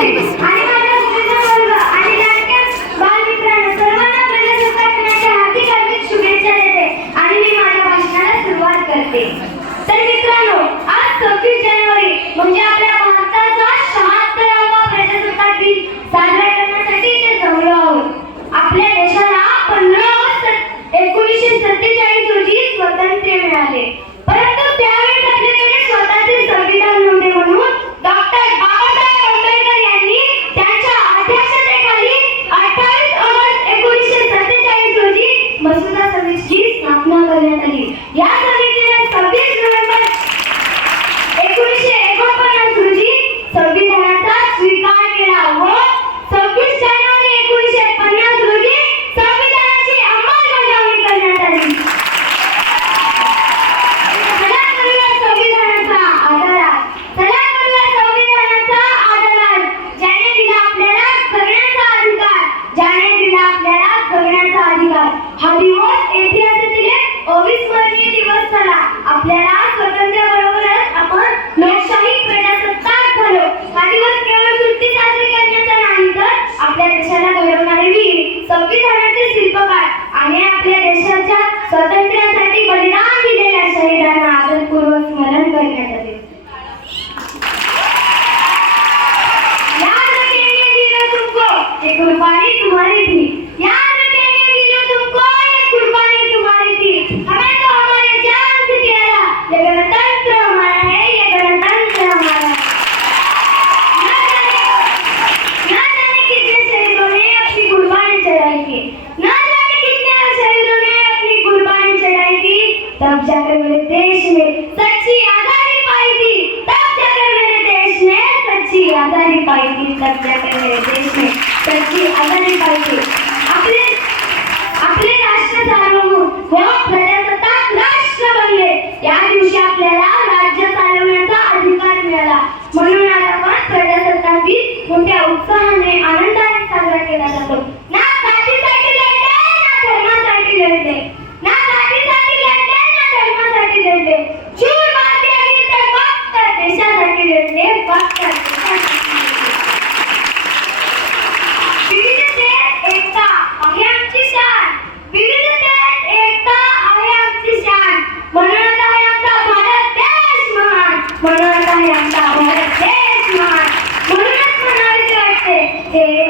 खाली बस. आणि माझ्या मुलीचा वर्ग आणि लाडक्या बालमित्रांनो सर्वांना प्रजासत्ताक दिनाच्या हार्दिक हार्दिक शुभेच्छा देते आणि मी माझ्या भाषणाला सुरुवात करते. तर मित्रांनो, आज 26 जानेवारी म्हणजे आपल्या भारताचा 76वा प्रजासत्ताक दिन साजरा करण्यासाठी इथे जमलो आहोत. आपल्या देशाला 15 ऑगस्ट 1947 रोजी स्वातंत्र्य मिळाले. परंतु त्यावेळेस आपल्याकडे स्वतःचे संविधान नव्हते म्हणून डॉक्टर बाबासाहेब आंबेडकर यांनी त्यांच्या अध्यक्षतेखाली 28 ऑगस्ट 1947 रोजी मसुदा समितीची स्थापना करण्यात आली. या समितीने 26 नोव्हेंबर 1949 रोजी संविधानाचा स्वीकार केला व 26 जानेवारी 1950 रोजी संविधानाची अंमलबजावणी करण्यात आली. चला करूया संविधानाचा आदर. चला करूया संविधानाचा आदर. ज्याने दिला आपल्याला जगण्याचा अधिकार, ज्याने दिला आपल्याला जगण्याचा अधिकार. हा दिवस इतिहासातील एक अविस्मरणीय दिवस झाला. आपल्याला स्वातंत्र्याबरोबरच आपण लोकशाही प्रजासत्ताक झालो. हा दिवस केवळ सुट्टी साजरी करण्याचा नाही तर आपल्या देशाला घडवणारे वीर, संविधानाचे शिल्पकार आणि आपल्या देशाच्या स्वातंत्र्यासाठी बलिदान दिलेल्या शहीदांना आदरपूर्वक स्मरण करण्यात आले. याद रखेंगे वीरों तुमको, ये कुर्बानी तुम्हारी थी. याद रखेंगे वीरों तुमको, ये कुर्बानी तुम्हारी थी. हमें तो हमारे जान से प्यारा ये गणतंत्र हमारा है, ये गणतंत्र हमारा है. ना जाने कितने शहीदों ने अपनी कुर्बानी चढ़ाई थी. ना जाने कितने शहीदों ने अपनी कुर्बानी चढ़ाई थी. तब जाकर मेरे देश ने सच्ची आजादी पाई थी. तब जाकर मेरे देश ने सच्ची आजादी पाई थी. तब जाकर मेरे देश ने सच्ची आजादी पाई थी. आपले आपले राष्ट्र सार्वभौम व प्रजासत्ताक राष्ट्र बनले. या दिवशी आपल्याला राज्य चालवण्याचा अधिकार मिळाला. म्हणून आज आपण प्रजासत्ताक दिन मोठ्या उत्साहाने आनंदाने साजरा केला जातो. ना जातीसाठी लढले, ना धर्मासाठी लढले. ना जातीसाठी लढले, ना धर्मासाठी लढले. शूर भारतीय वीर तर फक्त देशासाठी लढले, फक्त देशासाठी लढले. विविधतेत एकता आहे आमची शान. विविधतेत एकता आहे आमची शान. म्हणूनच आहे आमचा भारत देश महान. म्हणूनच आहे आमचा भारत देश महान. म्हणूनच म्हणावे वाटते हे